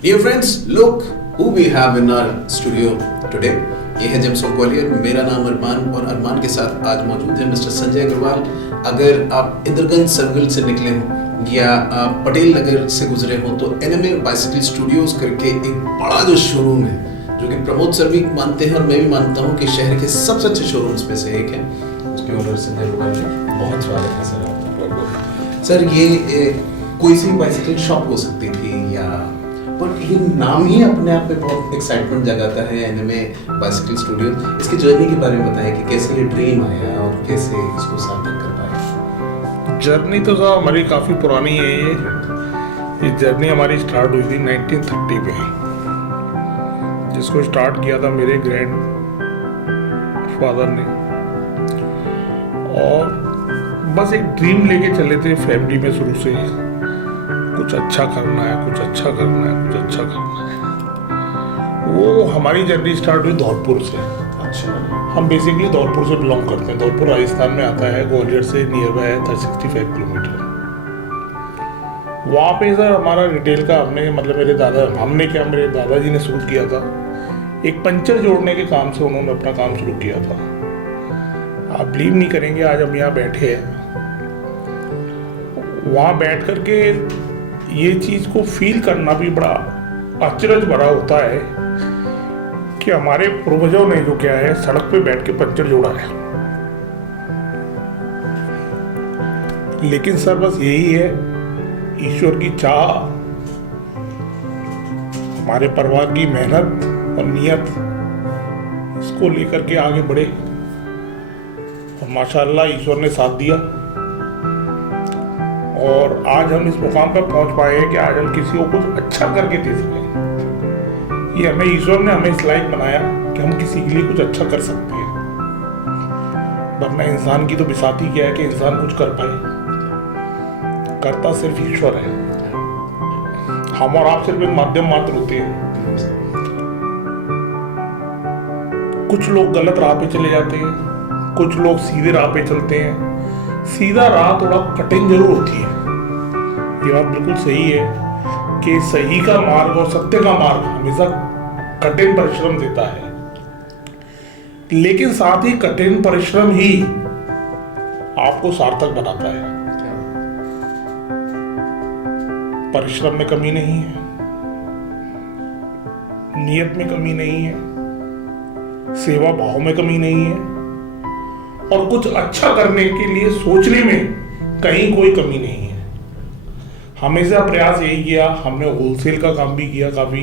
Dear friends, look who we have in our studio today. ये है James of Gwalior. मेरा नाम अरमान और अरमान के साथ आज मौजूद है मिस्टर संजय अग्रवाल। अगर आप इंद्रगंज सर्कल से निकले हो या आप पटेल नगर से गुजरे हो तो एनएमए बाइसिकल स्टूडियोज करके एक बड़ा जो शोरूम है, जो कि प्रमोद सर भी मानते हैं और मैं भी मानता हूँ कि शहर के सबसे अच्छे शोरूम्स में से एक है। उसके ओनर संजय अग्रवाल जी, बहुत स्वागत है सर आपका। सर ये कोई सी बाइसिकल शॉप हो सकती थी या, पर ये नाम ही अपने आप में बहुत एक्साइटमेंट जगाता है, एनएमए बाइसिकल स्टूडियो। इसकी जर्नी के बारे में बताएं कि कैसे ये ड्रीम आया और कैसे इसको सार्थक कर पाए। जर्नी तो साहब हमारी काफ़ी पुरानी है। ये जर्नी हमारी स्टार्ट हुई थी 1930 में, जिसको स्टार्ट किया था मेरे ग्रैंड फादर ने। और बस एक ड्रीम लेके चले थे फैमिली में शुरू से, कुछ अच्छा करना है, कुछ अच्छा करना है, कुछ अच्छा करना है। वो हमारी जर्नी स्टार्ट हुई धौलपुर से। अच्छा। हम बेसिकली धौलपुर से बिलोंग करते हैं। धौलपुर राजस्थान में आता है, ग्वालियर से नियर बाय है 65 किलोमीटर। वहाँ पे सर हमारा रिटेल का मेरे दादाजी ने शुरू किया था। एक पंचर जोड़ने के काम से उन्होंने अपना काम शुरू किया था। आप बिलीव नहीं करेंगे, आज हम यहाँ बैठे हैं, वहाँ बैठ करके ये चीज़ को फील करना भी बड़ा अचरज भरा होता है कि हमारे पूर्वजों ने जो क्या है सड़क पे बैठ के पंचर जोड़ा है। लेकिन सर बस यही है, ईश्वर की चाह, हमारे परिवार की मेहनत और नियत, इसको लेकर के आगे बढ़े और माशाअल्लाह ईश्वर ने साथ दिया और आज हम इस मुकाम पर पहुंच पाए हैं कि आज हम किसी को कुछ अच्छा करके दे सकें। ये हमें ईश्वर ने हमें इस लायक बनाया कि हम किसी के लिए कुछ अच्छा कर सकते हैं। वरना इंसान की तो बिसाती क्या है कि इंसान कुछ कर पाए, करता सिर्फ ईश्वर है। हम और आप सिर्फ एक माध्यम मात्र होते हैं। कुछ लोग गलत राह पे चले जाते हैं, कुछ लोग सीधे राह पे चलते हैं। सीधा राह थोड़ा कठिन जरूर होती है, ये बात बिल्कुल सही है कि सही का मार्ग और सत्य का मार्ग हमेशा कठिन परिश्रम देता है। लेकिन साथ ही कठिन परिश्रम ही आपको सार्थक बनाता है। परिश्रम में कमी नहीं है, नियत में कमी नहीं है, सेवा भाव में कमी नहीं है और कुछ अच्छा करने के लिए सोचने में कहीं कोई कमी नहीं है। हमेशा प्रयास यही किया। हमने होलसेल का काम भी किया, काफी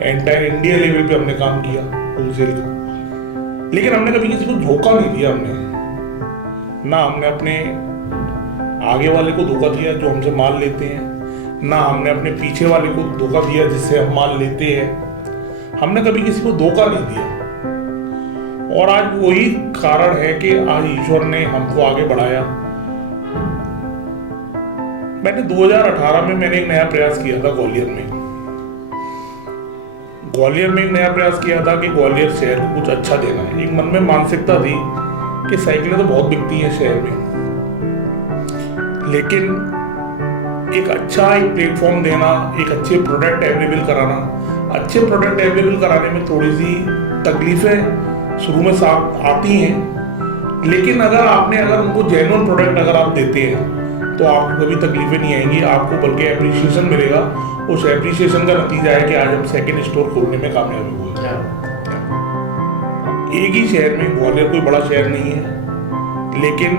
एंटायर इंडिया लेवल पे हमने काम किया होलसेल का। लेकिन हमने कभी किसी को धोखा नहीं दिया। ना हमने अपने आगे वाले को धोखा दिया जो हमसे माल लेते हैं, ना हमने अपने पीछे वाले को धोखा दिया जिससे हम माल लेते हैं। हमने कभी किसी को धोखा नहीं दिया और आज वही कारण है कि आज ईश्वर ने हमको आगे बढ़ाया। मैंने 2018 में एक नया प्रयास किया था ग्वालियर में एक नया प्रयास किया था कि ग्वालियर शहर को कुछ अच्छा देना है। एक मन में मानसिकता थी कि साइकिलें तो बहुत बिकती हैं शहर में, लेकिन एक अच्छा एक प्लेटफॉर्म देना, एक अच्छे प्रोडक्ट अवेलेबल कराना। अच्छे प्रोडक्ट अवेलेबल कराने में थोड़ी सी तकलीफें शुरू में साथ आती हैं, लेकिन अगर उनको जेन्युइन प्रोडक्ट अगर आप देते हैं तो आपको कभी तकलीफें नहीं आएंगी, आपको बल्कि एप्रिसिएशन मिलेगा। उस एप्रिसिएशन का नतीजा है कि आज हम सेकंड स्टोर खोलने में कामयाबी हुए। एक ही शहर में, ग्वालियर कोई बड़ा शहर नहीं है, लेकिन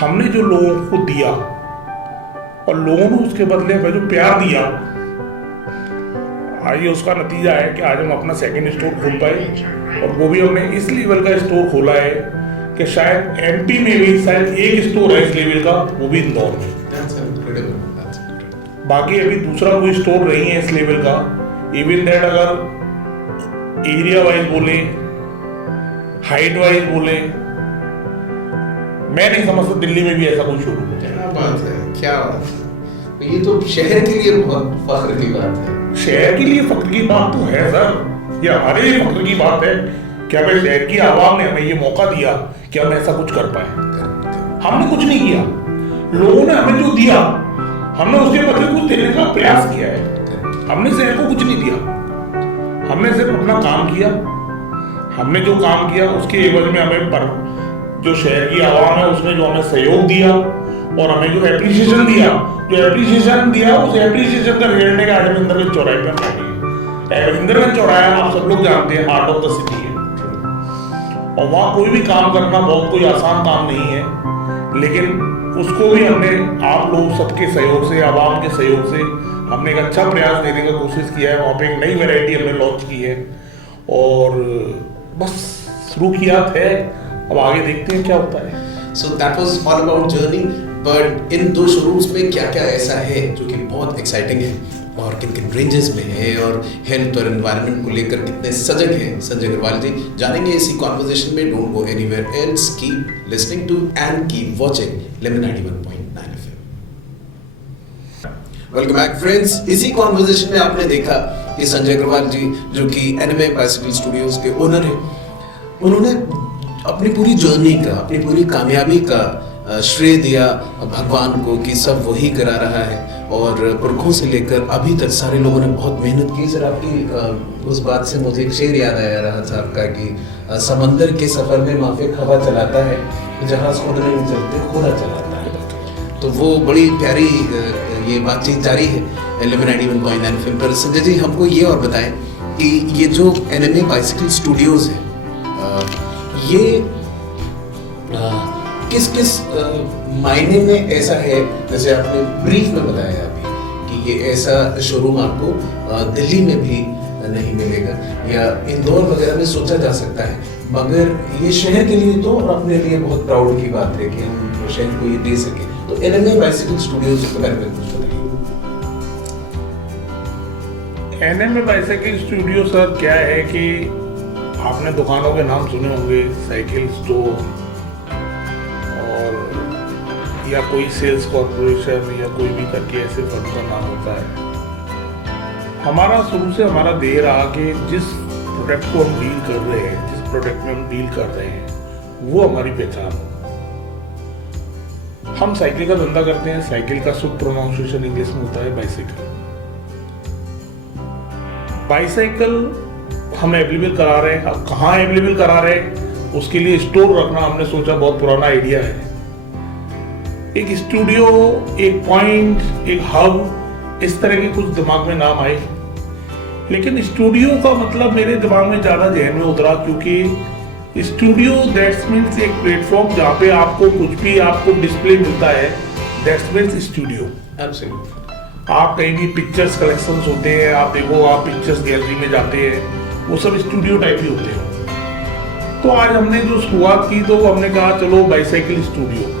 हमने जो लोगों को दिया और लोगों ने उसके बदले में जो प्यार दिया, आज ये उसका नतीजा है कि आज हम अपना सेकंड स्टोर खोल पाए। और वो भी हमने इस लेवल का स्टोर खोला है कि शायद एमपी में भी शायद एक स्टोर है इस लेवल का, वो भी इंदौर में। बाकी अभी दूसरा कोई स्टोर नहीं है इस लेवल का। इवन दैट अगर एरिया वाइज बोले, हाइट वाइज बोले, मैं नहीं समझता दिल्ली में भी ऐसा कोई शोरूम है। क्या बात है, क्या बात है। ये तो शहर के लिए बहुत फख्र की बात है। शहर के लिए फख्र की बात तो है सर, ये हमारे लिए फख्र की बात है कि हमें शहर की आवाम ने हमें ये मौका दिया कि हम ऐसा कुछ कर पाए। हमने कुछ नहीं किया, लोगों ने हमें जो दिया हमने उसके बदले कुछ देने का प्रयास किया है। हमने शहर को कुछ नहीं दिया, हमने सिर्फ अपना काम किया। हमने जो काम किया उसके एवज में हमें जो शहर की आवाम है उसने जो हमें सहयोग दिया और हमें जो एप्रिसिएशन दिया, उस एप्रिसिएशन का रेड़ने का अरविंदरगंज चौराहे पर है। अरविंदरगंज चौराहा आप सब लोग जानते हैं हार्ट ऑफ द सिटी है, और वहाँ कोई भी काम करना बहुत कोई आसान काम नहीं है, लेकिन उसको भी हमने आप लोग सबके सहयोग से, आवाम के सहयोग से हमने एक अच्छा प्रयास देने का कोशिश किया है। वहाँ पे एक नई वैरायटी हमने लॉन्च की है और बस शुरू किया है, अब आगे देखते हैं क्या होता है। So that was all about journey, but in 2 showrooms में क्या क्या ऐसा है जो कि बहुत एक्साइटिंग है और किन किन रेंजेस में है और हेल्थ और एनवायरनमेंट को लेकर कितने सजग हैं संजय अग्रवाल जी, जानेंगे इसी कॉन्वर्सेशन में। Don't go anywhere else, keep listening to and keep watching lemon 91.9 FM। Welcome back friends. इसी कॉन्वर्सेशन में आपने देखा कि संजय अग्रवाल जी जो कि एनिमे बाइसिकल स्टूडियोज के ओनर हैं, उन्होंने अपनी पूरी जर्नी का, अपनी पूरी कामयाबी का श्रेय दिया भगवान को कि सब वही करा रहा है, और पुरखों से लेकर अभी तक सारे लोगों ने बहुत मेहनत की। सर आपकी उस बात से मुझे एक शेर याद आया रहा था आपका कि समंदर के सफर में माफिक हवा चलाता है, जहाज खुद नहीं चलते खुदा चलाता है। तो वो बड़ी प्यारी ये बातचीत जारी है 1191.9 FM पर। संजय जी हमको ये और बताएं कि ये जो एनिमे बाइसिकल स्टूडियोज है ये किस किस मायने में ऐसा है, जैसे आपने ब्रीफ में बताया अभी कि ये ऐसा शोरूम आपको दिल्ली में भी नहीं मिलेगा या इंदौर वगैरह में सोचा जा सकता है, मगर ये शहर के लिए तो और अपने लिए बहुत प्राउड की बात है कि हम शहर को ये दे सके। तो एनिमे बाइसिकल स्टूडियोज के बारे में कुछ बताइए। एनिमे बाइसिकल स्टूडियो सर क्या है कि आपने दुकानों के नाम सुने होंगे, साइकिल स्टोर और या कोई सेल्स कॉर्पोरेशन या कोई भी करके ऐसे फर्म का नाम होता है। हमारा शुरू से हमारा ध्येय रहा कि जिस प्रोडक्ट को हम डील कर रहे हैं, जिस प्रोडक्ट में हम डील कर रहे हैं वो हमारी पहचान हो। हम साइकिल का धंधा करते हैं, साइकिल का शुद्ध प्रोनाउंसिएशन इंग्लिश में होता है बाइसाइकिल। बाइसाइकिल हम अवेलेबल करा रहे हैं। अब कहाँ अवेलेबल करा रहे हैं उसके लिए स्टोर रखना हमने सोचा बहुत पुराना आइडिया है। एक स्टूडियो, एक पॉइंट, एक हब, इस तरह के कुछ दिमाग में नाम आए, लेकिन स्टूडियो का मतलब मेरे दिमाग में ज़्यादा जहन में उतरा, क्योंकि स्टूडियो दैट्स मीन्स एक प्लेटफॉर्म जहाँ पे आपको कुछ भी आपको डिस्प्ले मिलता है, दैट्स मीन्स स्टूडियो। आप कहीं भी पिक्चर्स कलेक्शंस होते हैं, आप देखो, आप पिक्चर्स गैलरी में जाते हैं, वो सब स्टूडियो टाइप ही होते हैं। तो आज हमने जो शुरुआत की तो हमने कहा चलो बाइसाइकिल स्टूडियो।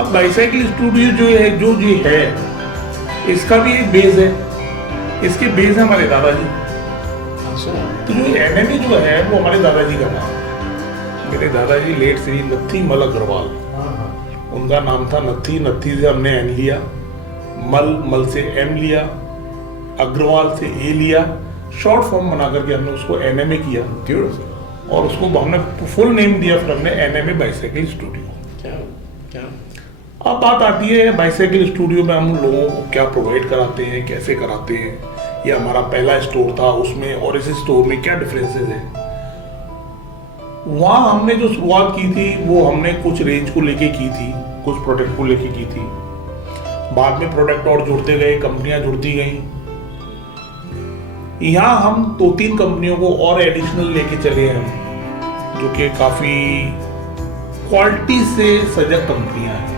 अब बाइसाइकिल स्टूडियो जो है इसका भी एक बेस है, इसके बेस है हमारे दादाजी। तो जो एनिमे जो है वो हमारे दादाजी का नाम, मेरे दादाजी लेट श्री नत्थी मल अग्रवाल, उनका नाम था नत्थी। नत्थी से हमने एन लिया, मल से एम लिया, अग्रवाल से ए लिया, शॉर्ट फॉर्म बना करके हमने उसको एनएमए किया और उसको हमने फुल नेम दिया, फिर हमने एनएमए बाइसाइकिल स्टूडियो। अब बात आती है बाइसाइकिल स्टूडियो में हम लोगों को क्या प्रोवाइड कराते हैं, कैसे कराते हैं, ये हमारा पहला स्टोर था, उसमें और इस स्टोर में क्या डिफरेंसेस है। वहाँ हमने जो शुरुआत की थी वो हमने कुछ रेंज को लेके की थी, कुछ प्रोडक्ट को लेके की थी। बाद में प्रोडक्ट और जुड़ते गए, कंपनियां जुड़ती गई। यहाँ हम 2-3 कंपनियों को और एडिशनल लेके चले हैं, जो कि काफी क्वालिटी से सजग कंपनियां हैं,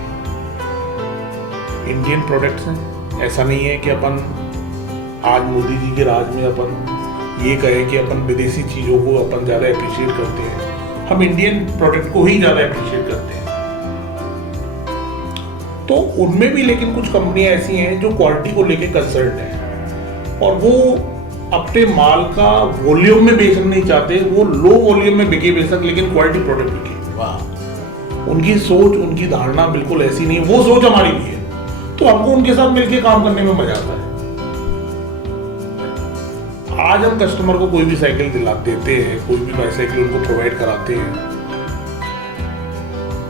इंडियन प्रोडक्ट्स हैं। ऐसा नहीं है कि अपन आज मोदी जी के राज में अपन ये कहें कि अपन विदेशी चीजों को अपन ज्यादा अप्रिशिएट करते हैं, हम इंडियन प्रोडक्ट को ही ज्यादा अप्रिशिएट करते हैं। तो उनमें भी लेकिन कुछ कंपनियां ऐसी हैं जो क्वालिटी को लेके कंसर्न है और वो अपने माल का वॉल्यूम में बेचना नहीं चाहते, वो लो वॉल्यूम में बिके बेशक लेकिन क्वालिटी प्रोडक्ट बिके। वाह, उनकी सोच, उनकी धारणा बिल्कुल ऐसी नहीं है, वो सोच हमारी भी है, तो हमको उनके साथ मिलकर काम करने में मजा आता है। आज हम कस्टमर को कोई भी साइकिल दिला देते हैं, कोई भी बाइसाइकिल उनको प्रोवाइड कराते हैं।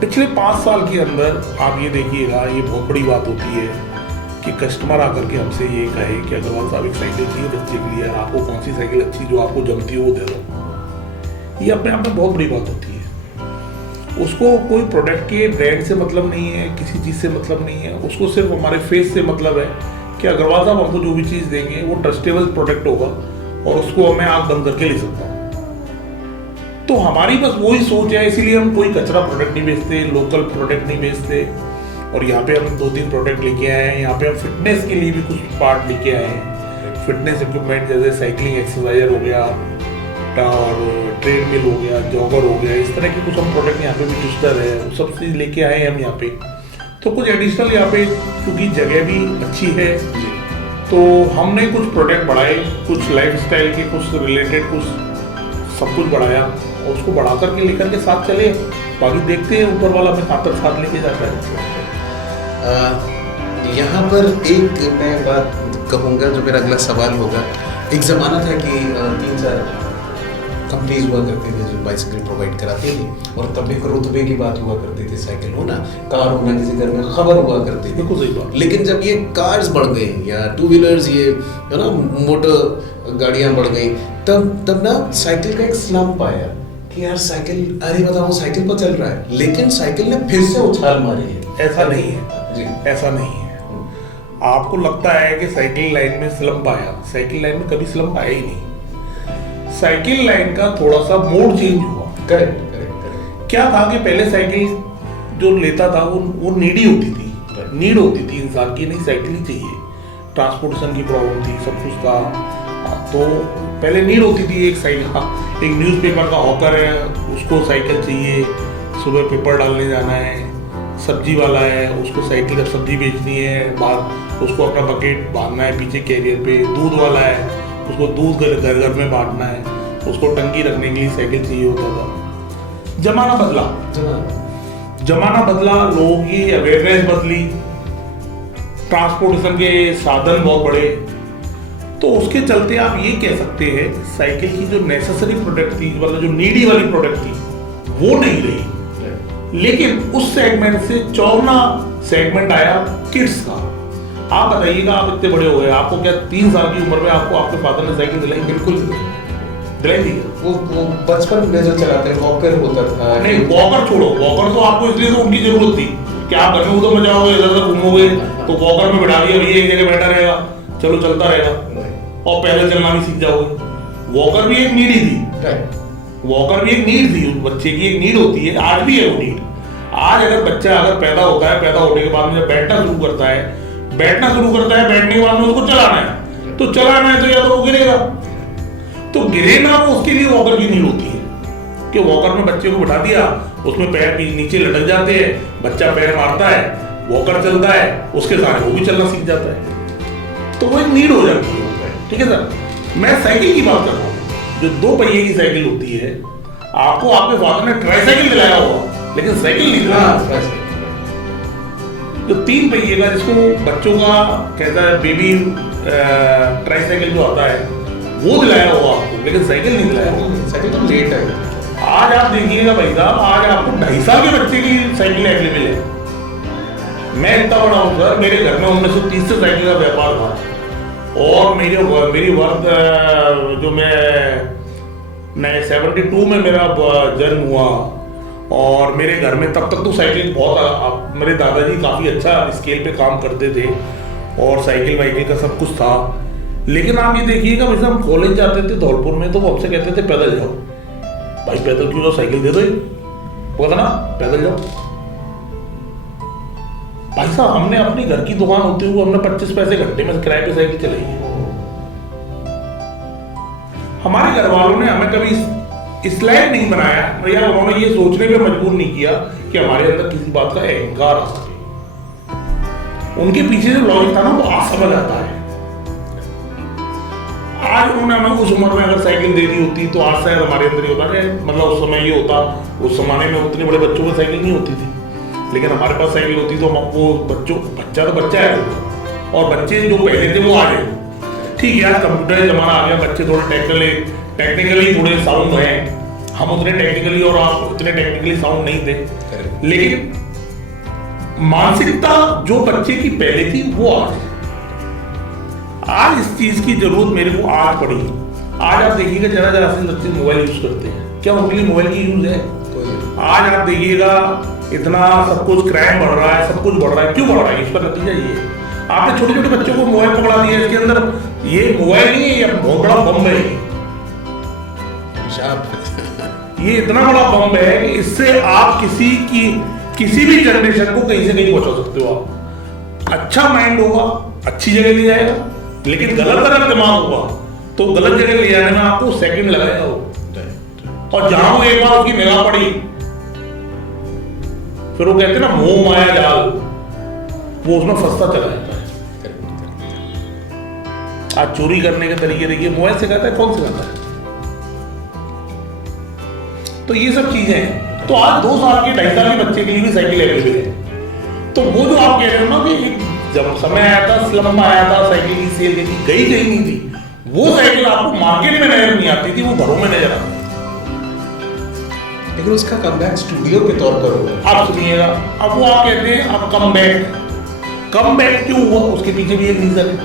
पिछले 5 साल के अंदर आप ये देखिएगा, ये बहुत बड़ी बात होती है कि कस्टमर आकर के हमसे ये कहे कि अग्रवाल साहब एक साइकिल चाहिए बच्चे के लिए, आपको कौन सी साइकिल अच्छी जो आपको जमती हो वो दे दो, ये अपने आप में बहुत बड़ी बात होती है। उसको कोई प्रोडक्ट के ब्रांड से मतलब नहीं है, किसी चीज़ से मतलब नहीं है, उसको सिर्फ हमारे फेस से मतलब है कि अग्रवाल साहब हमको जो भी चीज़ देंगे वो ट्रस्टेबल प्रोडक्ट होगा और उसको मैं आँख बंद करके ले सकता हूँ। तो हमारी बस वही सोच है, इसीलिए हम कोई कचरा प्रोडक्ट नहीं बेचते, लोकल प्रोडक्ट नहीं बेचते। और यहाँ पे हम 2-3 प्रोडक्ट लेके आए हैं। यहाँ पे हम फिटनेस के लिए भी कुछ पार्ट लेके आए हैं, फिटनेस इक्विपमेंट जैसे साइकिलिंग एक्सरसाइजर हो गया और ट्रेडमिल हो गया, जॉगर हो गया, इस तरह के कुछ हम प्रोडक्ट यहाँ पे भी ट्विस्टर है, सब चीज़ लेके आए हैं हम यहाँ पे। तो कुछ एडिशनल यहाँ पे क्योंकि जगह भी अच्छी है तो हमने कुछ प्रोडक्ट बढ़ाए, कुछ लाइफस्टाइल के कुछ रिलेटेड कुछ सब कुछ बढ़ाया और उसको बढ़ा करके लेकर के साथ चले। बाकी देखते हैं ऊपर वाला हमें कहाँ तक साथ लेके जाता है। यहाँ पर एक मैं बात कहूँगा जो मेरा अगला सवाल होगा। एक ज़माना था कि 3-4 कंपनीज हुआ करती थी जो बाइसिकल प्रोवाइड कराती थी और तब एक रुतबे की बात हुआ करती थी, साइकिल होना, कार होना किसी घर में खबर हुआ करती थी। बिल्कुल सही बात। लेकिन जब ये कार्स बढ़ गई या 2 व्हीलर्स, ये है ना, मोटर गाड़ियाँ बढ़ गई, तब ना साइकिल का एक स्लम्प आया कि यार साइकिल, अरे बताओ साइकिल पर चल रहा है, लेकिन साइकिल ने फिर से उछाल मारी है। ऐसा नहीं है जी, ऐसा नहीं है। आपको लगता है कि साइकिल लाइन में स्लम्प आया, साइकिल लाइन में कभी स्लम्प आया ही नहीं। साइकिल लाइन का थोड़ा सा मोड चेंज हुआ। करेक्ट। क्या था कि पहले साइकिल जो लेता था वो नीडी होती थी, नीड होती थी इंसान की, नहीं साइकिल ही चाहिए, ट्रांसपोर्टेशन की प्रॉब्लम थी, सब कुछ था। तो पहले नीड होती थी एक साइकिल, एक न्यूज़पेपर का हॉकर है उसको साइकिल चाहिए, सुबह पेपर डालने जाना है, सब्जी वाला है उसको साइकिल, जब सब्जी बेचनी है बाहर उसको अपना बकेट बांधना है पीछे कैरियर पे, दूध वाला है उसको दूध घर घर में बांटना है, उसको टंकी रखने के लिए साइकिल चाहिए होता था। जमाना बदला, लोगों की अवेयरनेस बदली, ट्रांसपोर्टेशन के साधन बहुत बड़े, तो उसके चलते आप ये कह सकते हैं साइकिल की जो नेसेसरी प्रोडक्ट थी, मतलब जो नीडी वाली प्रोडक्ट थी वो नहीं रही। लेकिन उस सेगमेंट से चौना सेगमेंट आया किड्स का। आप बताइएगा, आप इतने बड़े हो गए, आपको क्या 3 साल की उम्र में आपको आपके फादर ने साइकिल दिलाई? बिल्कुल दिलाई थी। वो बचपन में जो चलाते हैं वॉकर होता था। नहीं, वॉकर छोड़ो, वॉकर तो आपको इसलिए तो उनकी जरूरत थी कि आप घर में उधर में जाओगे, इधर उधर घूमोगे, तो वॉकर में बिठा दिया, भैया एक जगह बैठा रहेगा, चलो चलता रहेगा और पैदल चलना भी सीख जाओगे। वॉकर भी एक नीड ही थी, वॉकर भी एक नीड थी, बच्चे की एक नीड होती है, आज भी है वो नीड। आज अगर बच्चा पैदा होता है, पैदा होने के बाद में जब बैठना शुरू करता है, बैठने के बाद में उसको चलाना है, तो या तो वो गिरेगा, तो गिरे ना, वो उसके लिए वॉकर की नीड होती है कि वॉकर में बच्चे को बिठा दिया, उसमें पैर नीचे लटक जाते हैं, बच्चा पैर मारता है, वॉकर चलता है, उसके साथ वो भी चलना सीख जाता है, तो वो एक नीड हो जाती है। ठीक है सर, मैं साइकिल की बात कर रहा हूँ, जो 2 पहिए की साइकिल होती है। आपको आपके फादर ने ट्राईसाइकिल दिलाया होगा, लेकिन साइकिल नहीं दिलाया। जो 3 पहिए का, जिसको बच्चों का कहता है बेबी ट्राईसाइकिल जो आता है, वो दिलाया होगा आपको, लेकिन साइकिल नहीं दिलाया। साइकिल तो लेट है। आज आप देखिएगा भाई साहब, आज आपको 2.5 साल के बच्चे की साइकिल अवेलेबल है। मैं इतना बड़ा हूँ सर, मेरे घर में 1930 से साइकिल का व्यापार था और मेरी वर्क जो मैं 72 में मेरा जन्म हुआ और मेरे घर में तब तक तो साइकिल बहुत, मेरे दादाजी काफ़ी अच्छा स्केल पे काम करते थे और साइकिल वाइकिल का सब कुछ था। लेकिन आप ये देखिएगा, वैसे हम कॉलेज जाते थे धौलपुर में, तो वो हमसे कहते थे पैदल जाओ। भाई पैदल क्यों जाओ, साइकिल दे दो, वो था ना, पैदल जाओ। भाई साहब, हमने अपनी घर की दुकान होते हुए हमने 25 पैसे घंटे में किराए पे साइकिल चलाई है। हमारे घर वालों ने हमें कभी इस लायक नहीं बनाया, या उन्होंने ये सोचने पे मजबूर नहीं किया कि हमारे अंदर किसी बात का अहंकार आ सके। उनके पीछे जो लॉजिक था ना, वो आज समझ आता है। आज उन्होंने हमें उस उम्र में अगर साइकिल दे दी होती तो आज शायद हमारे अंदर ही होता है, मतलब उस समय ये होता, उस जमाने में उतने बड़े बच्चों में साइकिल नहीं होती थी, लेकिन हमारे पास साइकिल होती तो वो बच्चा तो बच्चा है, और बच्चे जो पहले थे वो आ गए। ठीक है, आज कंप्यूटर जमाना आ गया, बच्चे थोड़े टेक्निकली थोड़े साउंड हैं, हम उतने टेक्निकली और आप उतने टेक्निकली साउंड नहीं थे, लेकिन मानसिकता जो बच्चे की पहले थी वो आज आज इस चीज की जरूरत मेरे को आज पड़ी। आज आप देखिएगा जरा से बच्चे मोबाइल यूज करते हैं, क्या उनके लिए मोबाइल की यूज है? आज आप देखिएगा इतना सब कुछ क्राइम बढ़ रहा है, सब कुछ बढ़ रहा है, क्यों बढ़ रहा है? इसका नतीजा ये है, आपने छोटे छोटे बच्चों को मोबाइल पकड़ा दिया, इसके अंदर ये मोबाइल नहीं है, ये बहुत बड़ा बम है। ये इतना बड़ा बम है कि इससे आप किसी भी जनरेशन को कहीं से नहीं पहुंचा सकते हो। आप अच्छा माइंड होगा, अच्छी जगह ले जाएगा, लेकिन गलत अगर दिमाग होगा तो गलत जगह ले जाने में आपको सेकंड लगाएगा वो। और जहां वो एक बार उसकी निगाह पड़ी, फिर वो कहते हैं ना मोह माया जाल, वो उसमें फंसता चला जाता है। आज चोरी करने के तरीके देखिए, मोबाइल सिखाता है, कौन सिखाता है? तो ये सब चीजें हैं। तो आज 2 साल के 2.5 साल के बच्चे के लिए भी साइकिल अवेलेबल है। तो वो जो आप कह रहे हो ना कि जब समय आया था, स्लम आया था, साइकिल की सेल गई नहीं थी, वो साइकिल आपको मार्केट में नजर नहीं आती थी, वो घरों में नजर आती। लेकिन उसका कमबैक स्टूडियो के तौर पर हुआ। आप सुनिएगा, अब वो आप कहते हैं अब कम बैक क्यों हुआ? उसके पीछे भी एक रीजन है।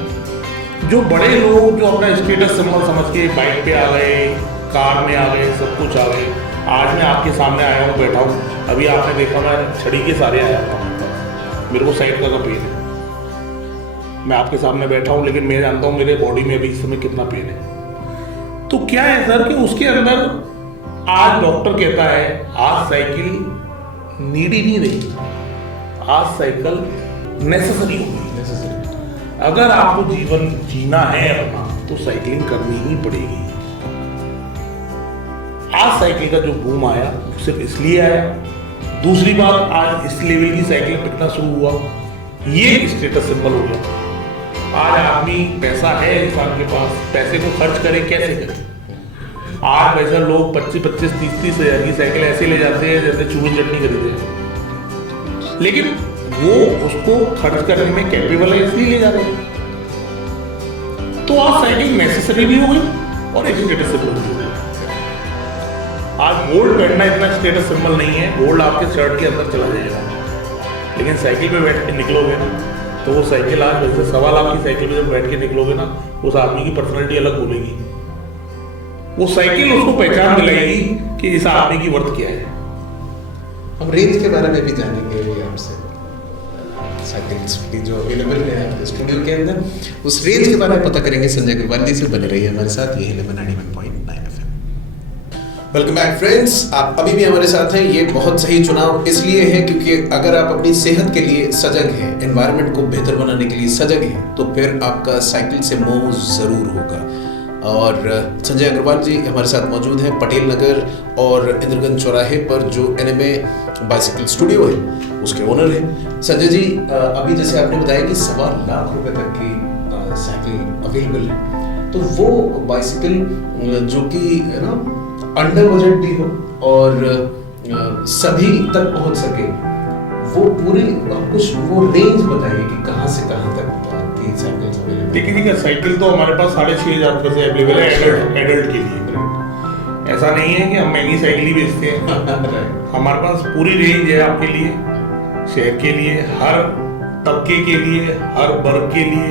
जो बड़े लोग जो अपना स्टेटस सिंबल समझ के बाइक पे आ गए, कार में आ गए, सब कुछ आ गए। आज मैं आपके सामने आया हूँ, बैठा हूँ, अभी आपने देखा मैं छड़ी के सारे आया था, मेरे को साइड का पेन है, मैं आपके सामने बैठा हूँ, लेकिन मैं जानता हूँ मेरे बॉडी में अभी इस समय कितना पेन है। तो क्या है सर कि उसके अंदर आज डॉक्टर कहता है आज साइकिल नीडी नहीं रही, आज साइकिल नेसेसरी हो गई। अगर आपको जीवन जीना है अपना तो साइकिलिंग करनी ही पड़ेगी। आज साइकिल का जो बूम आया सिर्फ इसलिए आया। दूसरी बात, आज इस लेवल की साइकिल बिकना शुरू हुआ, ये स्टेटस सिंबल हो गया। आज आदमी पैसा है इंसान के पास, पैसे को खर्च करे कैसे करे? आज वैसे लोग 25-30 हज़ार की साइकिल ऐसे ले जाते हैं जैसे चूड़ी चटनी खरीदते हैं, लेकिन वो उसको खर्च करने में कैपेबल है इसलिए ले जा रहे हैं। तो आज साइकिल नेसेसरी भी हो गई और एक स्टेटस सिंबल भी हो गई। आज गोल्ड पहनना इतना स्टेटस सिंबल नहीं है, गोल्ड आपके शर्ट के अंदर चला जाएगा, लेकिन साइकिल पे बैठ के निकलोगे ना तो वो साइकिल आज वैसे 1.25 लाख की साइकिल पे जब बैठ के निकलोगे ना, उस आदमी की पर्सनैलिटी अलग बोलेगी। वो साइकिल उसको पहचान दिलाएगी कि इस आदमी की वर्थ क्या है। हम रेंज के बारे में भी जानेंगे आपसे, साइकिल्स की जो अवेलेबल है स्टूडियो के अंदर, उस रेंज के बारे में पता करेंगे। संजय अग्रवाल जी से बने रहिए हमारे साथ, ये है 91.9 FM। वेलकम बैक फ्रेंड्स, आप अभी भी हमारे साथ हैं। ये बहुत सही चुनाव इसलिए है क्योंकि अगर आप अपनी सेहत के लिए सजग हैं, एनवायरनमेंट को बेहतर बनाने के लिए सजग हैं, तो फिर आपका साइकिल से मोह जरूर होगा। और संजय अग्रवाल जी हमारे साथ मौजूद हैं पटेल नगर और इंद्रगंज चौराहे पर जो एनएमए बाइसिकल स्टूडियो है उसके ओनर हैं। संजय जी, अभी जैसे आपने बताया कि 1.25 लाख रुपए तक की साइकिल अवेलेबल है, तो वो बाइसिकल जो कि है ना अंडर बजट भी हो और सभी तक पहुंच सके, वो पूरी कुछ वो रेंज बताइए कि कहाँ से कहाँ तक की साइकिल अवेलेबल। देखिए साइकिल तो हमारे पास 6,500 रुपये से अवेलेबल है एडल्ट के लिए। ऐसा नहीं है कि हम महंगी साइकिल ही बेचते हैं। हमारे पास पूरी रेंज है आपके लिए, शहर के लिए, हर तबके के लिए, हर वर्ग के लिए।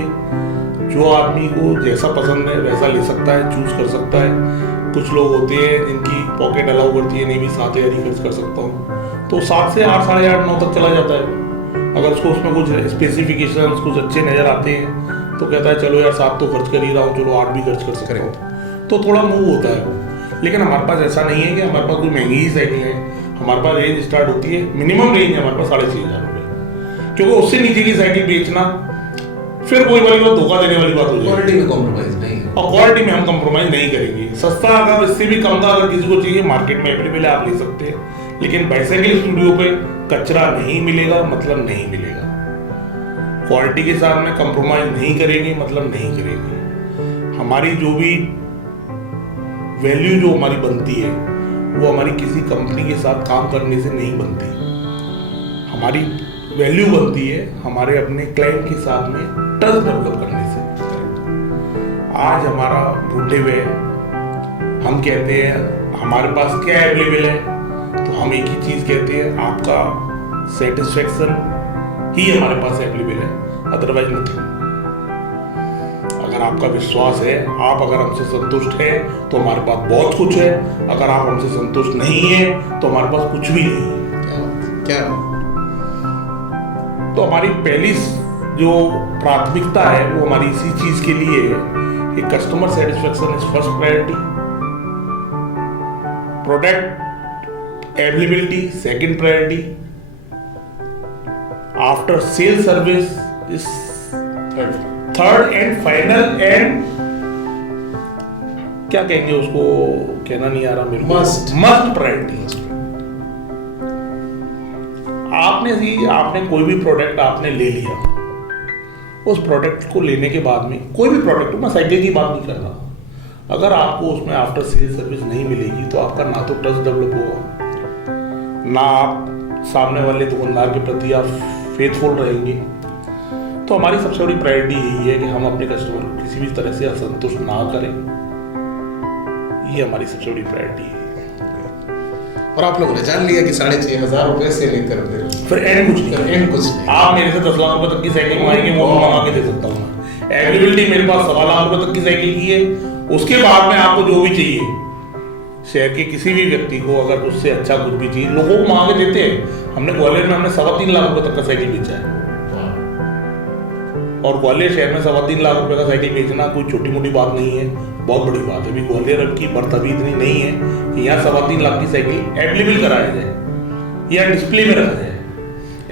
जो आदमी को जैसा पसंद है वैसा ले सकता है, चूज कर सकता है। कुछ लोग होते हैं जिनकी पॉकेट अलाउ करती है, नहीं भी 7,000 ही खर्च कर सकता हूँ, तो 7 से 8, 8.5, 9 तक चला जाता है। अगर उसको उसमें कुछ स्पेसिफिकेशंस कुछ अच्छे नज़र आते हैं तो कहता है चलो यार 7 तो खर्च कर ही रहा हूँ, चलो 8 भी खर्च कर सकता हूँ, तो थोड़ा मूव होता है वो। लेकिन हमारे पास ऐसा नहीं है कि हमारे पास कोई महंगी ही साइकिल है। हमारे पास रेंज स्टार्ट होती है, मिनिमम रेंज है हमारे पास 6,500 रुपये, क्योंकि उससे नीचे की साइकिल बेचना फिर कोई वाली बात धोखा देने वाली बात हो जाएगी। क्वालिटी में कॉम्प्रोमाइज नहीं है, और क्वालिटी में हम कॉम्प्रोमाइज नहीं करेंगे। सस्ता अगर इससे भी कम का अगर किसी को चाहिए मार्केट में अवेलेबल है, आप ले सकते हैं, लेकिन बाइसाइकिल स्टूडियो पे कचरा नहीं मिलेगा, मतलब नहीं मिलेगा। क्वालिटी के साथ में कॉम्प्रोमाइज नहीं करेंगे, मतलब नहीं करेंगे। हमारी जो भी वैल्यू जो हमारी बनती है वो हमारी किसी कंपनी के साथ काम करने से नहीं बनती। हमारी वैल्यू बनती है हमारे अपने क्लाइंट के साथ में ट्रस्ट डेवलप करने से। आज हमारा बूढ़े हुए हम कहते हैं हमारे पास क्या अवेलेबल है, तो हम एक ही चीज कहते हैं, आपका सेटिस्फेक्शन ही हमारे पास अवेलेबल है, अदरवाइज नहीं। अगर अगर आपका विश्वास है, आप अगर हमसे संतुष्ट हैं तो हमारे पास बहुत कुछ है, अगर आप हमसे संतुष्ट नहीं है तो हमारे पास कुछ भी नहीं है। क्या तो हमारी पहली जो प्राथमिकता है वो हमारी इसी चीज के लिए है कि customer satisfaction is first priority, product availability second priority, after sale service is third and final, and क्या कहेंगे उसको, कहना नहीं आ रहा मेरे को, मस्ट प्रायोरिटी। आपने कोई भी प्रोडक्ट आपने ले लिया, उस प्रोडक्ट को लेने के बाद में, कोई भी प्रोडक्ट, मैं साइकिल की बात नहीं कर रहा, अगर आपको उसमें आफ्टर सेल सर्विस नहीं मिलेगी तो आपका ना तो ट्रस्ट डेवलप होगा, ना आप सामने वाले दुकानदार के प्रति आप फेथफुल रहेंगे। तो हमारी सबसे बड़ी प्रायोरिटी यही है कि हम अपने कस्टमर को किसी भी तरह से असंतुष्ट ना करें, ये हमारी सबसे बड़ी प्रायोरिटी है। और आप लोगों ने जान लिया कि 6,500 रुपए से लेकर फिर एंड कुछ नहीं। आप मेरे से 10 लाख रुपए तक की साइकिल मांगेंगे, वो मंगा के दे सकता हूँ मैं। अवेलेबिलिटी मेरे पास 1.25 लाख रुपए तक की साइकिल की है। उसके बाद में आपको जो भी चाहिए, शहर के किसी भी व्यक्ति को अगर उससे अच्छा कुछ भी चाहिए, लोगों को मंगा के देते हैं। हमने ग्वालियर में 3.25 लाख रुपए तक का साइकिल बेचा है, और ग्वालियर शहर में 3.25 लाख रुपए का साइकिल बेचना कोई छोटी मोटी बात नहीं है, बहुत बड़ी बात है। अभी ग्वालियर की बढ़त अभी इतनी नहीं है कि यहाँ 3.25 लाख की साइकिल अवेलेबल कराया जाए या डिस्प्ले में रखा जाए।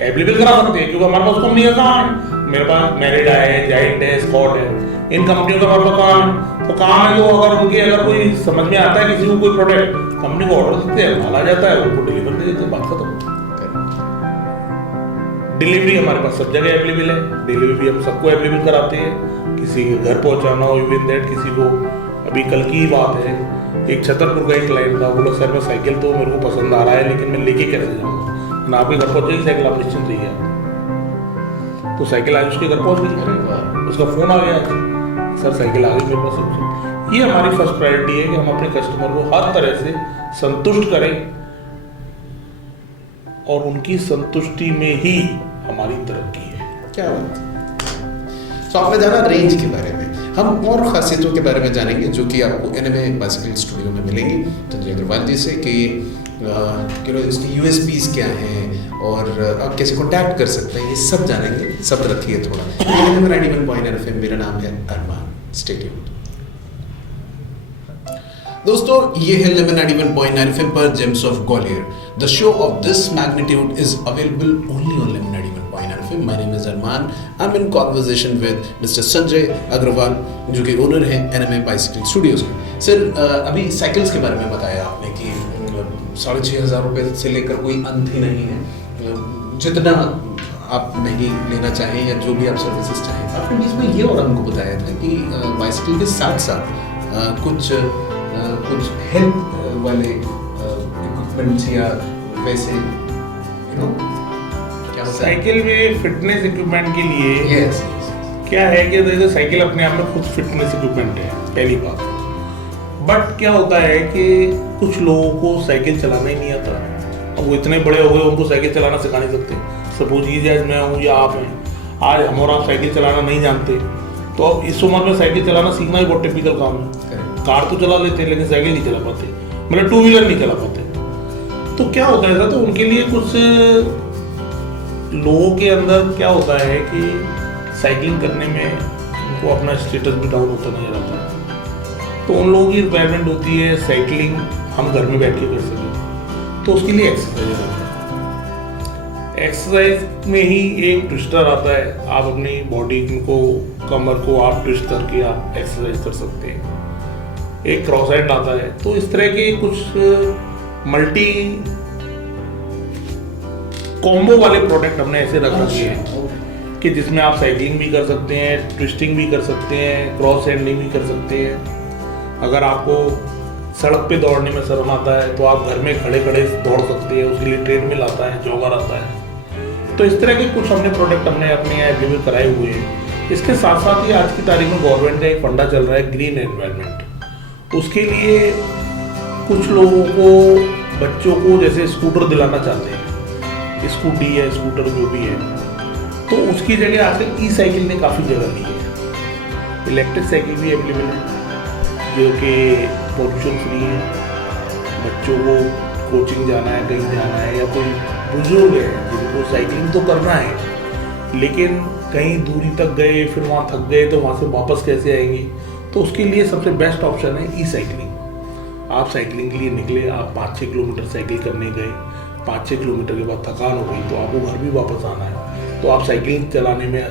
अवेलेबल करा सकते हैं क्योंकि हमारे पास कंपनी का काम है। मेरे पास मेरिट है, जाइंट है, स्कॉट है, इन कंपनियों का हमारे पास काम है। तो काम है, तो अगर कोई समझ में आता है किसी को कोई प्रोडक्ट, कंपनी को ऑर्डर देते हैं, माल आ जाता है, उनको डिलीवर दे देते हैं, बात खत्म। डिलीवरी हमारे पास सब जगह अवेलेबल है, डिलीवरी हम सबको अवेलेबल कराते हैं। किसी के घर पहुंचाना हो, इवन दैट किसी को, अभी कल की ही बात है, एक छतरपुर का एक क्लाइंट था, बोला सर मैं साइकिल तो मेरे को पसंद आ रहा है लेकिन मैं लेके कैसे जाऊँगा, ना आपके घर पहुंचेगी साइकिल, आप निश्चिंत रहिए। तो साइकिल आज उसके घर पहुंच गई, उसका फोन आ गया, सर साइकिल आ गई मेरे पास सब। ये हमारी फर्स्ट प्रायोरिटी है कि हम अपने कस्टमर को हर तरह से संतुष्ट करें, और उनकी संतुष्टि में ही हमारी तरक्की है। क्या बात। तो आपने जाना रेंज के बारे में, हम और खासियतों के बारे में जानेंगे जो कि आपको एनएमए बाइसिकल स्टूडियो में मिलेंगी संजय अग्रवाल जी से, कि उसकी यूएसपीज क्या हैं और आप कैसे कॉन्टैक्ट कर सकते हैं, ये सब जानेंगे। सब रखिए थोड़ा। 91.9 FM, मेरा नाम है अरमान। Stay tuned. दोस्तों, ये है 91.9 FM पर gems of Gwalior. The show of this magnitude is available only on 91.9 FM. My name is Arman. I am in conversation with mister Sanjay Agarwal, जो कि ओनर हैं एनएमए बाइसिकल स्टूडियोज के। सर, अभी साइकिल्स के बारे में बताया आपने कि 6,500 रुपये से लेकर कोई अंत ही नहीं है, जितना आप महंगी लेना चाहें या जो भी आप सर्विसेज चाहें। आपने बीच में ये और हमको बताया था कि बाइसिकल के साथ साथ कुछ हेल्थ वाले इक्विपमेंट्स या वैसे क्या साइकिल में फिटनेस इक्विपमेंट के लिए यस क्या है कि जैसे साइकिल अपने आप में खुद फिटनेस इक्विपमेंट है, पहली बात। बट क्या होता है कि कुछ लोगों को साइकिल चलाना ही नहीं आता, और वो इतने बड़े हो गए उनको साइकिल चलाना सिखा नहीं सकते। सपोज कीजिए मैं हूँ या आप हैं, आज हम और आप साइकिल चलाना नहीं जानते, तो अब इस उम्र में साइकिल चलाना सीखना ही बहुत टिपिकल काम है। कार तो चला लेते हैं लेकिन साइकिल नहीं चला पाते, मतलब 2 व्हीलर नहीं चला पाते। तो क्या होता है तो उनके लिए कुछ लोगों के अंदर क्या होता है कि साइकिलिंग करने में उनको अपना स्टेटस भी डाउन होता नजर आता है। तो उन लोगों की रिक्वायरमेंट होती है साइकिलिंग हम घर में बैठ के कर सकें, तो उसके लिए एक्सरसाइज आता है। एक्सरसाइज में ही एक ट्विस्टर आता है, आप अपनी बॉडी को, कमर को आप ट्विस्ट करके आप एक्सरसाइज कर सकते हैं। एक क्रॉस हैंड आता है। तो इस तरह के कुछ मल्टी कॉम्बो वाले प्रोडक्ट हमने ऐसे रख रखे हैं कि जिसमें आप साइकिलिंग भी कर सकते हैं, ट्विस्टिंग भी कर सकते हैं, क्रॉस हैंडिंग भी कर सकते हैं। अगर आपको सड़क पे दौड़ने में शर्म आता है तो आप घर में खड़े खड़े दौड़ सकते हैं, उसके लिए ट्रेडमिल आता है, जॉगर आता है। तो इस तरह के कुछ हमने प्रोडक्ट हमने अपने यहाँ अवेलेबल कराए हुए हैं। इसके साथ साथ ही आज की तारीख में गवर्नमेंट का एक फंडा चल रहा है ग्रीन एनवायरनमेंट। उसके लिए कुछ लोगों को, बच्चों को जैसे स्कूटर दिलाना चाहते हैं, स्कूटी है, स्कूटर जो भी है, तो उसकी जगह आके ई साइकिल ने काफ़ी जगह ली है। इलेक्ट्रिक साइकिल भी अवेलेबल है जो कि पॉल्यूशन फ्री है। बच्चों को कोचिंग जाना है, कहीं जाना है, या कोई बुजुर्ग है जिनको साइकिलिंग तो करना है लेकिन कहीं दूरी तक गए, फिर वहाँ थक गए तो वहाँ से वापस कैसे आएंगे, तो उसके लिए सबसे बेस्ट ऑप्शन है ई साइकिलिंग। आप साइकिलिंग के लिए निकले, आप 5-6 किलोमीटर साइकिल करने गए, 5-6 किलोमीटर के बाद थकान हो गई तो आपको घर भी वापस आना है, तो आप साइकिल चलाने में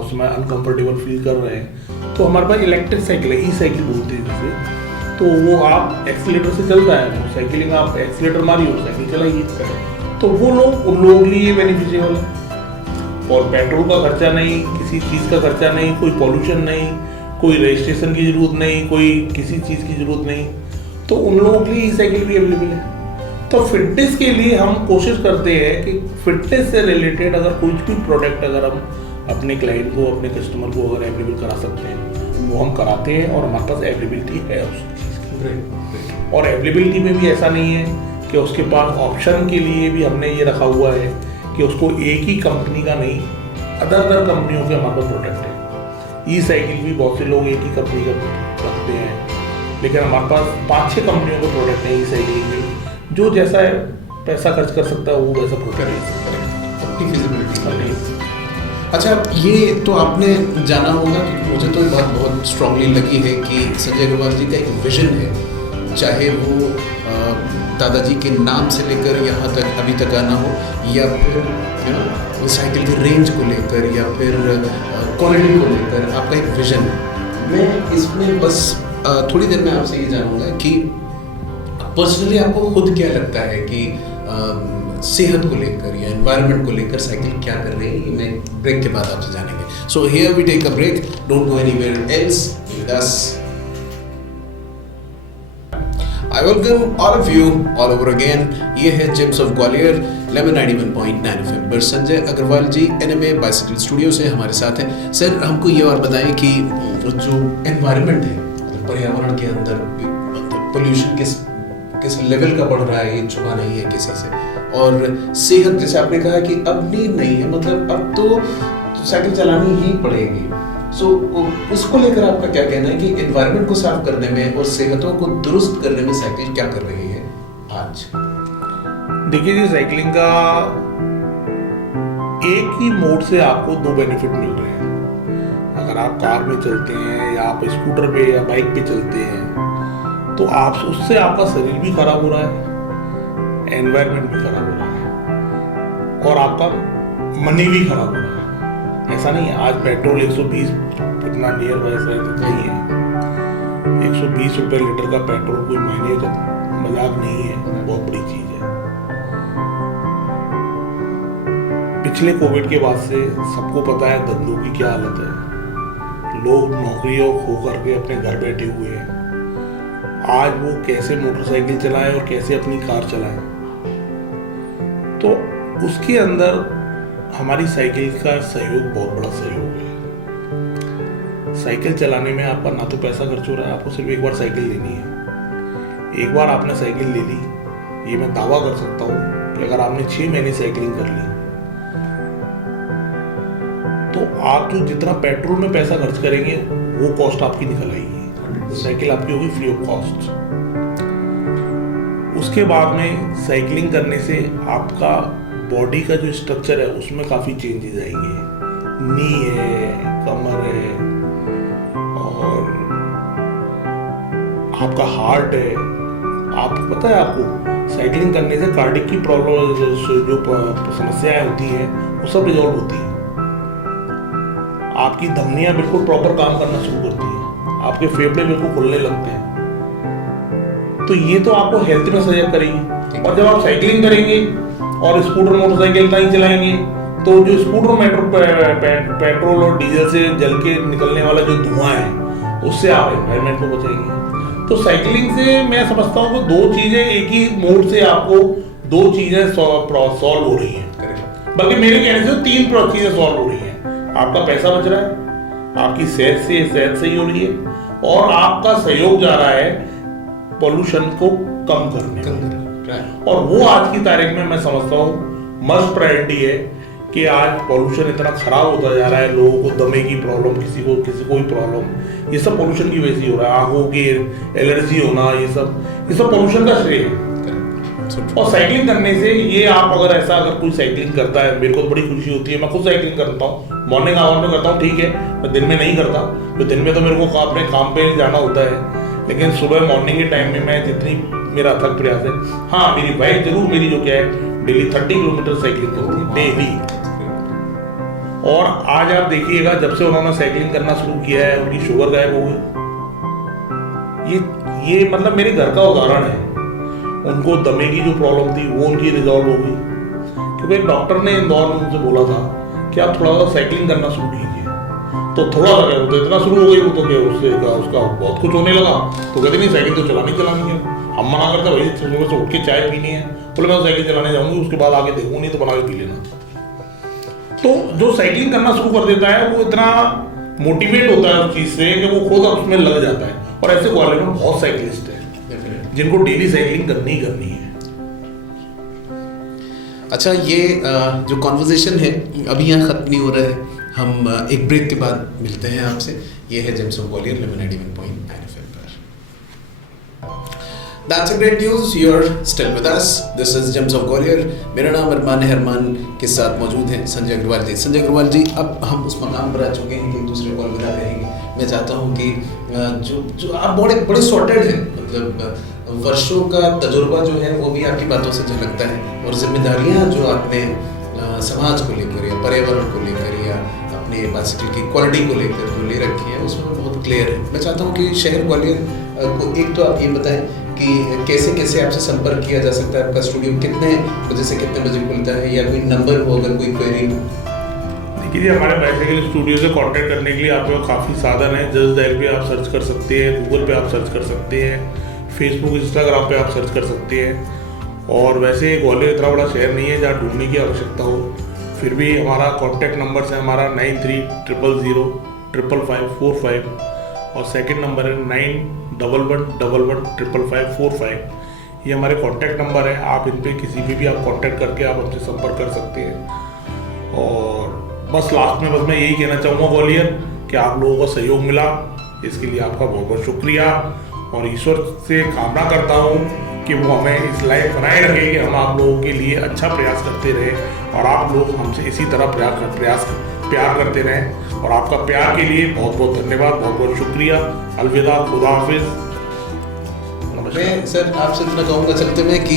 उसमें अनकंफर्टेबल फील कर रहे हैं, तो हमारे पास इलेक्ट्रिक साइकिल है, ई साइकिल बोलते हैं जिसे। तो वो आप एक्सीलेटर से चलता है, वो साइकिलिंग आप एक्सीलेटर मारिए और साइकिल चलाइए, तो वो लोग उन लोगों के लिए बेनिफिशियल है। और पेट्रोल का खर्चा नहीं, किसी चीज़ का खर्चा नहीं, कोई पॉल्यूशन नहीं, कोई रजिस्ट्रेशन की ज़रूरत नहीं, कोई किसी चीज़ की ज़रूरत नहीं, तो उन लोगों के लिए ई साइकिल भी अवेलेबल है। तो फिटनेस के लिए हम कोशिश करते हैं कि फिटनेस से रिलेटेड अगर कुछ भी प्रोडक्ट अगर हम अपने क्लाइंट को, अपने कस्टमर को अगर अवेलेबल करा सकते हैं वो हम कराते हैं, और हमारे पास अवेलेबिलिटी है उस चीज़ की। और अवेलेबिलिटी में भी ऐसा नहीं है कि उसके पास ऑप्शन के लिए भी हमने ये रखा हुआ है कि उसको एक ही कंपनी का नहीं, अदर कंपनियों के हमारे पास प्रोडक्ट है। ई साइकिल भी बहुत से लोग एक ही कंपनी का रखते हैं, लेकिन हमारे पास 5-6 कंपनियों के प्रोडक्ट हैं ई साइकिल में, जो जैसा पैसा खर्च कर सकता है वो वैसा प्रोडक्ट है, अपनी फिजिबिलिटी। अच्छा, ये तो आपने जाना होगा, क्योंकि मुझे तो बात बहुत स्ट्रांगली लगी है कि संजय अग्रवाल जी का एक विजन है, चाहे वो दादाजी के नाम से लेकर यहाँ तक अभी तक आना हो, या फिर साइकिल की रेंज को लेकर, या फिर क्वालिटी को लेकर आपका एक विजन है। मैं इसमें बस थोड़ी देर में आपसे ये जानूंगा कि पर्सनली आपको खुद क्या लगता है कि सेहत को लेकर या एनवायरनमेंट को लेकर साइकिल क्या कर रही है, मैं ब्रेक के बाद आपसे जानेंगे। So here we take a break, don't go anywhere else with us. I welcome all of you all over again। ये है James of Gwalior, lemon 91.9 FM पर संजय अग्रवाल जी NMA बाइसिकल स्टूडियो से हमारे साथ हैं। सर, हमको ये और बताएं कि जो एनवायरनमेंट है, पर्यावरण के अंदर पोल्यूशन किस लेवल का बढ़ रहा है, ये छुपा नहीं है किसी से। और सेहत, जैसे आपने कहा कि अब नीड नहीं है, मतलब अब तो साइकिल चलानी ही पड़ेगी। सो उसको लेकर आपका क्या कहना है कि एनवायरनमेंट को साफ करने में और सेहतों को दुरुस्त करने में साइकिल क्या कर रही है आज? देखिए जी, साइकिलिंग का एक ही मोड से आपको 2 बेनिफिट मिल रहे हैं। अगर आप कार में चलते हैं या आप स्कूटर पे या बाइक पे चलते हैं तो आप उससे आपका शरीर भी खराब हो रहा है, एनवायरनमेंट भी खराब हो रहा है, और आपका मनी भी खराब हो रहा है। ऐसा नहीं है, आज पेट्रोल 120 इतना नियर बाय साइड नहीं है, 120 रुपए लीटर का पेट्रोल कोई महीने का मजाक नहीं है, बहुत बड़ी चीज है। पिछले कोविड के बाद से सबको पता है धंधों की क्या हालत है, लोग नौकरियों खो करके अपने घर बैठे हुए हैं। आज वो कैसे मोटरसाइकिल चलाएं और कैसे अपनी कार चलाएं, तो उसके अंदर हमारी साइकिल का सहयोग बहुत बड़ा सहयोग है। साइकिल चलाने में आपका ना तो पैसा खर्च हो रहा है, आपको सिर्फ एक बार साइकिल लेनी है। एक बार आपने साइकिल ले ली, ये मैं दावा कर सकता हूँ कि अगर आपने 6 महीने साइकिलिंग कर ली तो आप जो जितना पेट्रोल में पैसा खर्च करेंगे वो कॉस्ट आपकी निकल आएगी, साइकिल आपकी होगी फ्री ऑफ कॉस्ट। उसके बाद में साइकिलिंग करने से आपका बॉडी का जो स्ट्रक्चर है उसमें काफ़ी चेंजेस आएंगे। नी है, कमर है, और आपका हार्ट है। आप पता है, आपको साइकिलिंग करने से कार्डियक की प्रॉब्लम जो समस्याएं होती हैं वो सब रिजॉल्व होती हैं। आपकी धमनियां बिल्कुल प्रॉपर काम करना शुरू करती हैं, आपके फेफड़े बिल्कुल खुलने लगते हैं। तो ये तो आपको हेल्थ में सहायक करेगी। और जब आप साइकिलिंग करेंगे और स्कूटर मोटरसाइकिल नहीं चलाएंगे तो जो स्कूटर पेट्रोल और डीजल से जल के निकलने वाला जो धुआं है उससे आप एनवायरनमेंट को बचाएंगे। तो साइकिलिंग से मैं समझता हूँ कि 2 चीजें एक ही मोड से आपको 2 चीजें सॉल्व हो रही हैं, बल्कि मेरे कहने से 3 चीजें सॉल्व हो रही हैं। आपका पैसा बच रहा है, आपकी सेहत सही हो रही है, और आपका सहयोग जा रहा है पोल्यूशन को कम करने में। और वो आज की तारीख में मैं समझता हूँ मस्ट प्रायोरिटी है कि आज पॉल्यूशन इतना खराब होता जा रहा है, लोगों को दमे की प्रॉब्लम, किसी को कोई प्रॉब्लम, ये सब पॉल्यूशन की वजह से हो रहा है। आंखों की एलर्जी होना, ये सब पॉल्यूशन का श्रेय है। और साइकिलिंग करने से ये आप अगर कोई साइकिलिंग करता है, मेरे को तो बड़ी खुशी होती है, मैं खुद साइकिलिंग करता हूँ, मॉर्निंग आवर में करता हूँ, ठीक है, मैं दिन में नहीं करता, तो दिन में तो मेरे को अपने काम पे जाना होता है, लेकिन सुबह मॉर्निंग के टाइम में मैं जितनी मेरा अथक प्रयास है, हाँ मेरी वाइफ जरूर मेरी जो क्या है डेली 30 किलोमीटर साइकिलिंग करती है डेली। और आज आप देखिएगा जब से उन्होंने साइकिलिंग करना शुरू किया है उनकी शुगर गायब हो गई। ये मतलब मेरे घर का उदाहरण है। उनको दमे की जो प्रॉब्लम थी वो उनकी रिजॉल्व हो गई, क्योंकि एक डॉक्टर ने इंदौर में उनसे बोला था कि आप थोड़ा सा साइकिलिंग करना शुरू कीजिए, तो थोड़ा सा क्या तो इतना शुरू हो गई, वो तो क्या उसका बहुत कुछ होने लगा। तो कहते नहीं साइकिल तो चलानी है, हम मना करते भाई सुबह से उठ के चाय पीनी है, बोले मैं साइकिल चलाने जाऊंगी, उसके बाद आगे देखूंगी, नहीं तो बना के पी लेना। तो जो साइकिलिंग करना शुरू कर देता है वो इतना मोटिवेट होता है उस चीज से कि वो खुद उसमें लग जाता है। और ऐसे ग्वालियर में बहुत साइकिलिस्ट है जिनको डेली साइकिलिंग करनी है। अच्छा, ये जो कॉन्वर्जेशन है अभी यहाँ खत्म नहीं हो रहा है, हम एक ब्रेक के बाद मिलते हैं आपसे। ये है James of Gwalior, lemon 91.9 FM पर। That's a great news. You're still with us. This is James of Gwalior. मेरा नाम अरमान है। अरमान के साथ मौजूद हैं संजय अग्रवाल जी। संजय अग्रवाल जी, अब हम उस मकाम पर आ चुके हैं कि एक दूसरे को अलविदा कहेंगे। मैं चाहता हूँ कि जो आप बड़े सॉर्टेड हैं, मतलब वर्षों का तजुर्बा जो है वो भी आपकी बातों से झलकता है, और जिम्मेदारियाँ जो आपने समाज को लेकर या पर्यावरण को लेकर या अपने बाइसिकल की क्वालिटी को लेकर जो ले रखी है उसमें बहुत क्लियर है। मैं चाहता हूँ कि शहर ग्वालियर को एक तो आप ये बताएं कि कैसे कैसे आपसे संपर्क किया जा सकता है, आपका स्टूडियो कितने बजे से कितने बजे खुलता है, या कोई नंबर हो अगर कोई क्वेरी हो। देखिए, हमारे बाइसिकल स्टूडियो से कांटेक्ट करने के लिए आपके पास काफ़ी साधन है। जस्ट डायल पे आप सर्च कर सकते हैं, गूगल पे आप सर्च कर सकते हैं, फेसबुक इंस्टाग्राम पे आप सर्च कर सकते हैं। और वैसे ग्वालियर इतना बड़ा शहर नहीं है जहाँ ढूंढने की आवश्यकता हो, फिर भी हमारा कॉन्टैक्ट नंबर है हमारा 9300055545 और सेकंड नंबर है 9111115545। ये हमारे कॉन्टैक्ट नंबर है। आप इन पे किसी पे भी आप कॉन्टैक्ट करके आप हमसे संपर्क कर सकते हैं। और बस लास्ट में मैं यही कहना चाहूँगा ग्वालियर कि आप लोगों का सहयोग मिला, इसके लिए आपका बहुत बहुत शुक्रिया। और ईश्वर से कामना करता हूँ कि वो हमें इस लाइफ बनाए रखे कि हम आप लोगों के लिए अच्छा प्रयास करते रहें और आप लोग हमसे इसी तरह प्यार करते रहें। और आपका प्यार के लिए बहुत बहुत धन्यवाद, बहुत बहुत शुक्रिया। अलविदा, खुदा हाफिज। मैं सर आपसे इतना कहूँगा चलते में कि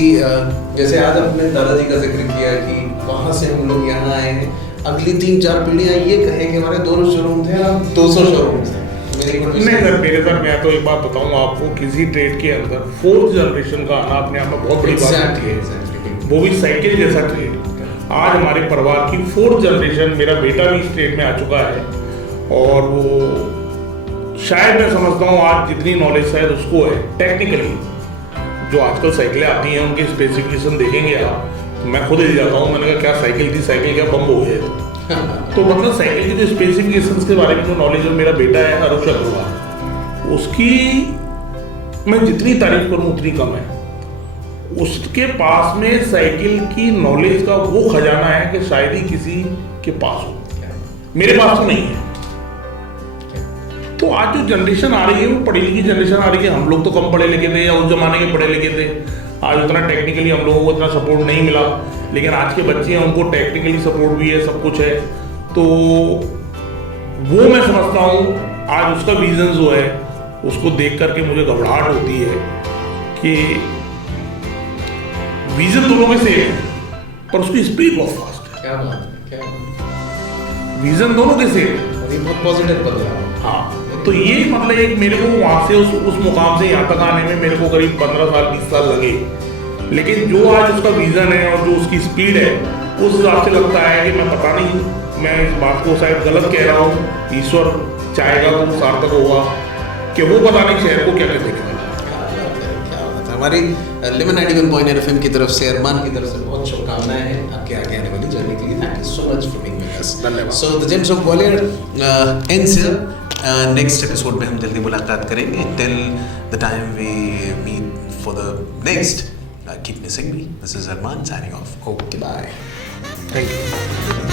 जैसे आज आपने दादाजी का जिक्र किया कि वहाँ से हम लोग यहाँ आए हैं, अगली 3-4 पीढ़ियाँ ये कहें कि हमारे 2 शोरूम थे, अब 200 शोरूम थे। नहीं सर, मेरे सर मैं तो एक बात बताऊँ आपको, किसी ट्रेड के अंदर 4th जनरेशन का आना अपने आप में बहुत बड़ी बात है, वो भी साइकिल जैसा ट्रेड। आज हमारे परिवार की 4th जनरेशन, मेरा बेटा भी इस ट्रेड में आ चुका है और वो शायद मैं समझता हूँ आज जितनी नॉलेज शायद उसको है टेक्निकली। जो आजकल साइकिलें आती हैं उनके स्पेसिफिकेशन देखेंगे आप, मैं खुद ही जाता हूँ, मैंने कहा क्या साइकिल थी, साइकिल क्या बम हो गया। तो मतलब साइकिल की जो स्पेसिफिकेशंस के बारे में जो नॉलेज है, मेरा बेटा है अरुष अग्रवाल, उसकी मैं जितनी तारीफ करूँ उतनी कम है। उसके पास में साइकिल की नॉलेज का वो खजाना है कि शायद ही किसी के पास हो, मेरे पास तो नहीं है। तो आज जो जनरेशन आ रही है वो पढ़ी लिखी जनरेशन आ रही है। हम लोग तो कम पढ़े लिखे थे या उस जमाने के पढ़े लिखे थे, आज उतना टेक्निकली हम लोगों को इतना सपोर्ट नहीं मिला। लेकिन आज के बच्चे हैं, उनको टेक्निकली सपोर्ट भी है, सब कुछ है। तो वो मैं समझता हूँ आज उसका विजन जो है उसको देख करके मुझे घबराहट होती है कि विजन दोनों में सेम है पर उसकी स्पीड बहुत फास्ट है। क्या बात है, क्या बात है। विजन दोनों के सेम है, बहुत पॉजिटिव बदलाव। हाँ, तो ये मतलब एक मेरे को वहाँ से उस मुकाम से यहाँ तक आने में मेरे को करीब 15 साल 20 साल लगे। लेकिन जो आज उसका विजन है और जो उसकी स्पीड है, उस हिसाब से लगता है कि मैं पता नहीं, मैं इस बात को शायद गलत कह रहा हूँ, ईश्वर चाहेगा तो सार्थक होगा कि वो पता नहीं शहर को क्या कहते हैं। हमारी लेमन 91.9 FM की तरफ से, अरमान की तरफ से बहुत शुभकामनाएं हैं आपके आगे आने वाली जर्नी के लिए। Thank you so much for being with us. धन्यवाद। So the gems of Gwalior ends here. Next episode में हम जल्दी मुलाकात करेंगे। Till the time we meet for the next, keep missing me. This is Arman signing off. Okay, bye. Thank you.